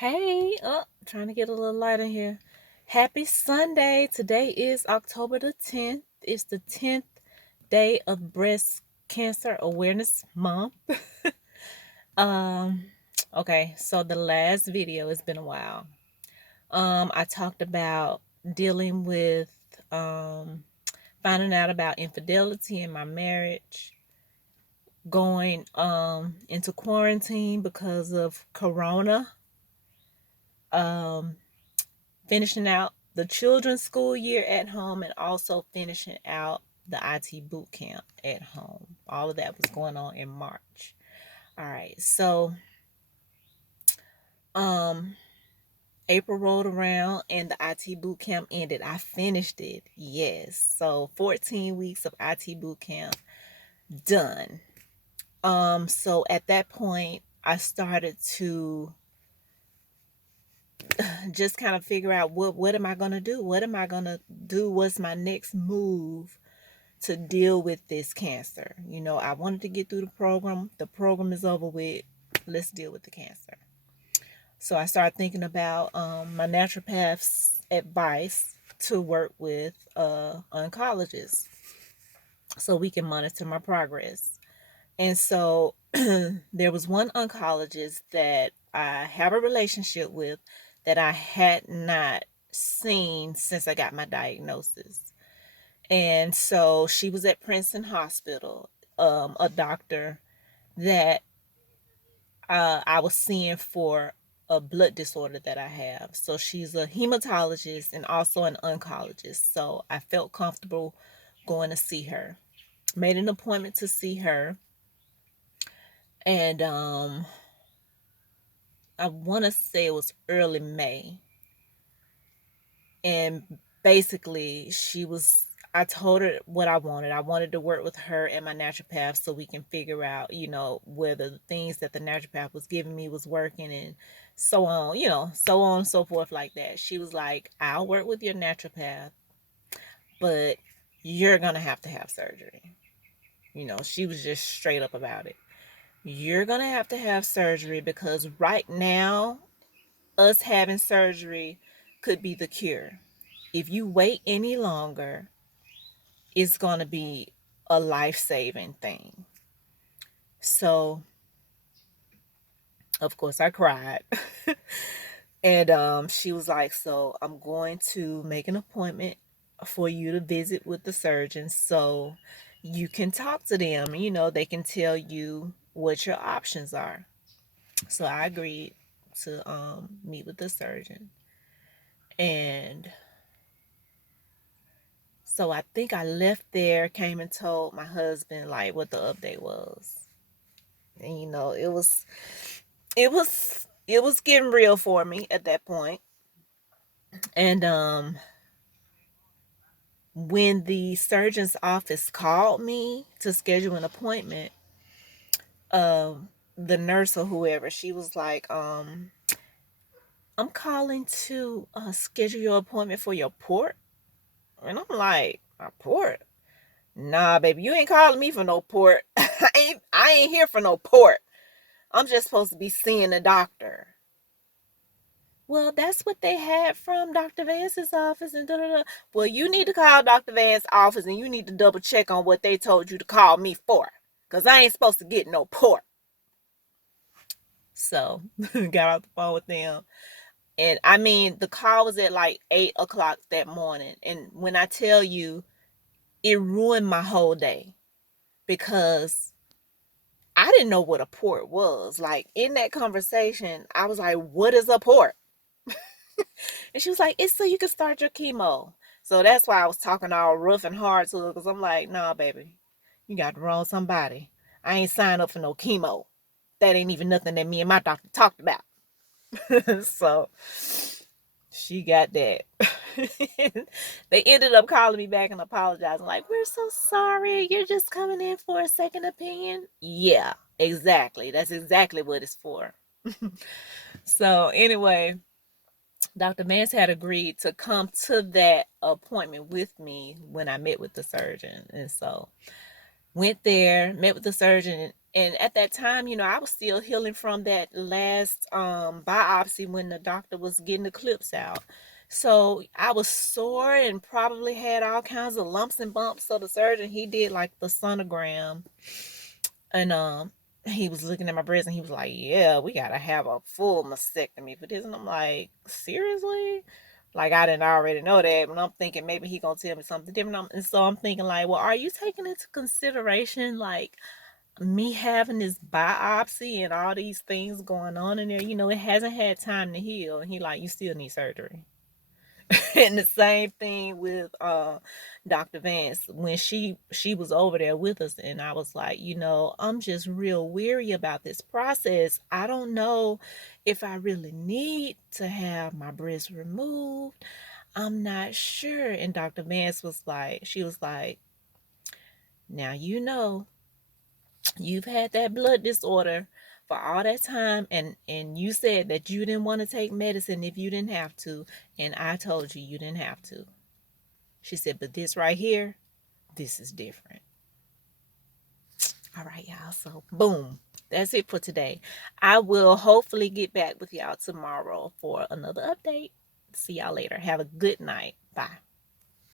Hey, trying to get a little light in here. Happy Sunday. Today is October the 10th. It's the 10th day of Breast Cancer Awareness Month. um, okay, so the last video, it's been a while. I talked about dealing with finding out about infidelity in my marriage, going into quarantine because of corona. Finishing out the children's school year at home, and also finishing out the IT boot camp at home. All of that was going on in March. All right, so April rolled around and the IT boot camp ended. I finished it. Yes. So 14 weeks of IT boot camp done. So at that point I started to just kind of figure out what am I going to do? What am I going to do? What's my next move to deal with this cancer? You know, I wanted to get through the program. The program is over with. Let's deal with the cancer. So I started thinking about my naturopath's advice to work with oncologists so we can monitor my progress. And so there was one oncologist that I have a relationship with that I had not seen since I got my diagnosis. And so she was at Princeton Hospital, a doctor that I was seeing for a blood disorder that I have. So she's a hematologist and also an oncologist. So I felt comfortable going to see her. Made an appointment to see her. And I want to say it was early May. And basically I told her what I wanted. I wanted to work with her and my naturopath so we can figure out, whether the things that the naturopath was giving me was working, and so on, so on and so forth like that. She was like, I'll work with your naturopath, but you're going to have surgery. She was just straight up about it. You're going to have surgery because right now, us having surgery could be the cure. If you wait any longer, it's going to be a life-saving thing. So, of course, I cried. And she was like, so I'm going to make an appointment for you to visit with the surgeon so you can talk to them. They can tell you what your options are. So I agreed to meet with the surgeon. And so I think I left there, came and told my husband like what the update was. And it was getting real for me at that point. And when the surgeon's office called me to schedule an appointment, the nurse or whoever, she was like, I'm calling to schedule your appointment for your port. And I'm like, my port? Nah, baby, you ain't calling me for no port. I ain't here for no port. I'm just supposed to be seeing the doctor. Well, that's what they had from Dr. Vance's office and da da da. Well, you need to call Dr. Vance's office and you need to double check on what they told you to call me for. Because I ain't supposed to get no port. So, got off the phone with them. And I mean, the call was at like 8 o'clock that morning. And when I tell you, it ruined my whole day. Because I didn't know what a port was. Like, in that conversation, I was like, what is a port? And she was like, it's so you can start your chemo. So that's why I was talking all rough and hard to her, because I'm like, nah, baby, you got the wrong somebody. I ain't signed up for no chemo. That ain't even nothing that me and my doctor talked about. So she got that. They ended up calling me back and apologizing, like, we're so sorry. You're just coming in for a second opinion. Yeah, exactly. That's exactly what it's for. So anyway, Dr. Mance had agreed to come to that appointment with me when I met with the surgeon. And so went there, met with the surgeon, And at that time, I was still healing from that last biopsy when the doctor was getting the clips out. So I was sore and probably had all kinds of lumps and bumps. So the surgeon, he did like the sonogram, and he was looking at my breast and he was like, "Yeah, we gotta have a full mastectomy for this." And I'm like, "Seriously?" Like I didn't already know that, but I'm thinking maybe he gonna tell me something different. And so I'm thinking like, well, are you taking into consideration like me having this biopsy and all these things going on in there? It hasn't had time to heal. And he like, you still need surgery. And the same thing with Dr. Vance when she was over there with us, and I was like, I'm just real weary about this process. I don't know if I really need to have my breast removed. I'm not sure. And Dr. Vance was like, she was like, now you've had that blood disorder for all that time, and you said that you didn't want to take medicine if you didn't have to, and I told you you didn't have to. She said, but this right here, this is different. All right, y'all. So, boom. That's it for today. I will hopefully get back with y'all tomorrow for another update. See y'all later. Have a good night. Bye.